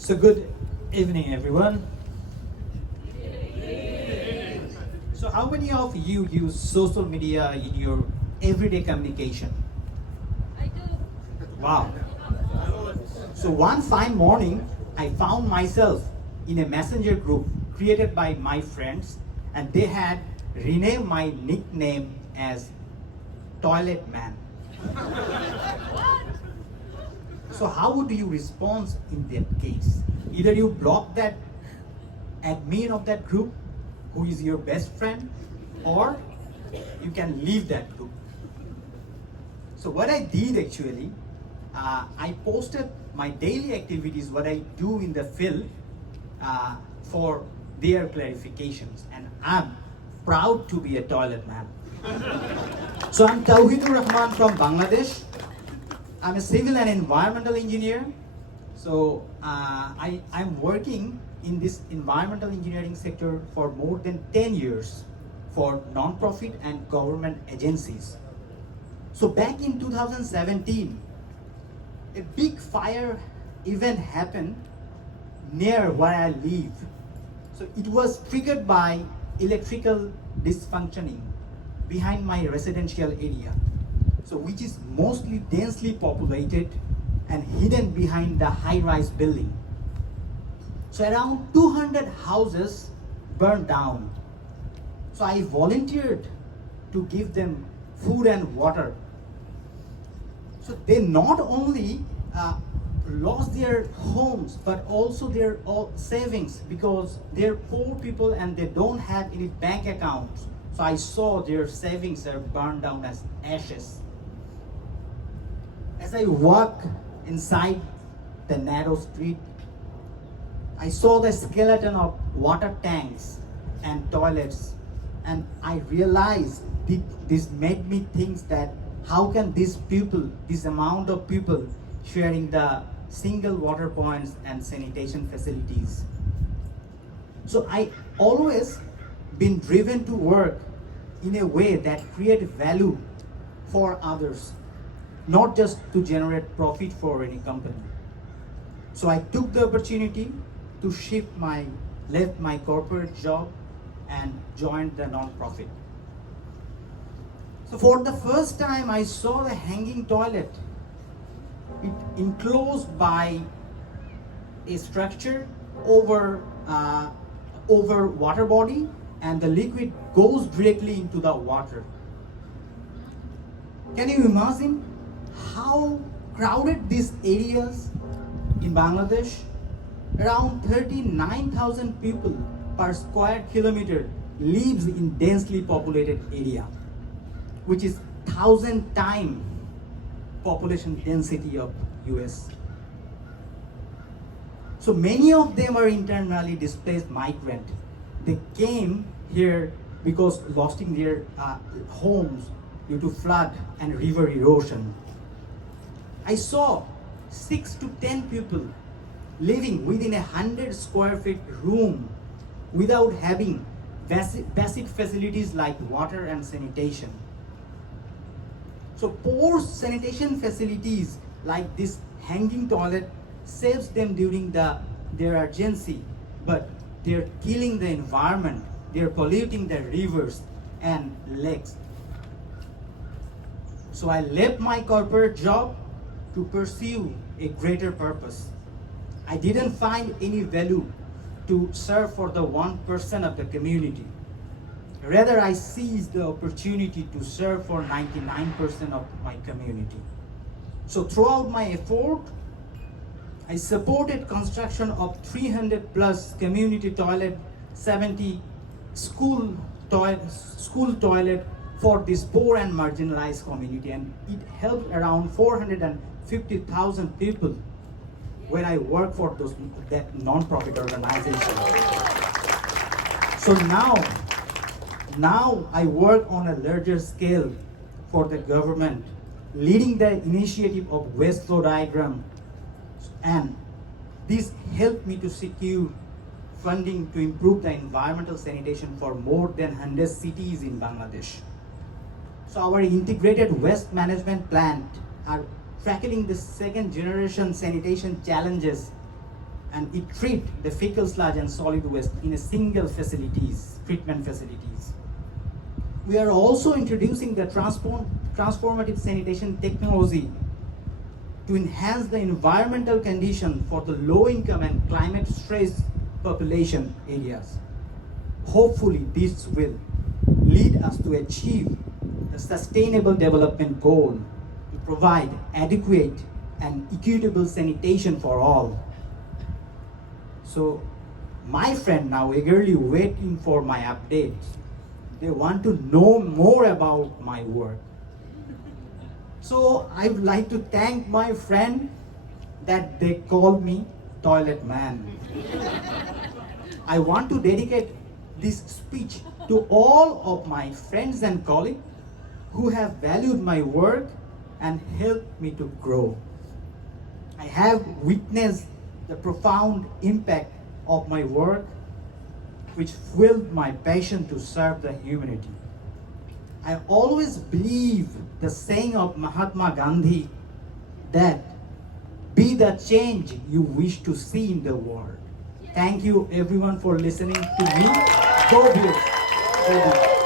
So good evening, everyone. So how many of you use social media in your everyday communication? I do. Wow. So one fine morning, I found myself in a messenger group created by my friends, and they had renamed my nickname as Toilet Man. So how would you respond in that case? Either you block that admin of that group who is your best friend, or you can leave that group. So what I did actually, I posted my daily activities, what I do in the field, for their clarifications, and I'm proud to be a toilet man. So I'm Tawhidur Rahman from Bangladesh. I'm a civil and environmental engineer. So I'm working in this environmental engineering sector for more than 10 years for non-profit and government agencies. So back in 2017, a big fire event happened near where I live. So it was triggered by electrical dysfunctioning behind my residential area. So which is mostly densely populated and hidden behind the high-rise building. So around 200 houses burned down. So I volunteered to give them food and water. So they not only lost their homes, but also their savings, because they're poor people and they don't have any bank accounts. So I saw their savings are burned down as ashes. As I walk inside the narrow street, I saw the skeleton of water tanks and toilets, and I realized this made me think that how can these people, this amount of people, sharing the single water points and sanitation facilities. So I always been driven to work in a way that create value for others, not just to generate profit for any company. So I took the opportunity to left my corporate job and joined the non-profit. So for the first time, I saw the hanging toilet. It enclosed by a structure over water body, and the liquid goes directly into the water. Can you imagine how crowded these areas in Bangladesh? Around 39,000 people per square kilometer lives in densely populated area, which is 1,000 times population density of US. So many of them are internally displaced migrant. They came here because losing their homes due to flood and river erosion. I saw 6 to 10 people living within 100 square feet room without having basic facilities like water and sanitation. So poor sanitation facilities like this hanging toilet saves them during their urgency, but they're killing the environment, they're polluting the rivers and lakes. So I left my corporate job to pursue a greater purpose. I didn't find any value to serve for the 1% of the community. Rather, I seized the opportunity to serve for 99% of my community. So throughout my effort, I supported construction of 300 plus community toilet, 70 school toilet for this poor and marginalized community, and it helped around 450,000 people when I work for that non-profit organization. So now I work on a larger scale for the government, leading the initiative of waste flow diagram, and this helped me to secure funding to improve the environmental sanitation for more than 100 cities in Bangladesh. So our integrated waste management plant are tackling the second generation sanitation challenges and it treat the fecal sludge and solid waste in a single treatment facilities. We are also introducing the transformative sanitation technology to enhance the environmental condition for the low income and climate stressed population areas. Hopefully this will lead us to achieve the sustainable development goal to provide adequate and equitable sanitation for all. So my friend now eagerly waiting for my updates. They want to know more about my work. So I would like to thank my friend that they call me Toilet Man. I want to dedicate this speech to all of my friends and colleagues who have valued my work and helped me to grow. I have witnessed the profound impact of my work, which fueled my passion to serve the humanity. I always believe the saying of Mahatma Gandhi that be the change you wish to see in the world. Thank you everyone for listening to me. Go Bills. Go Bills.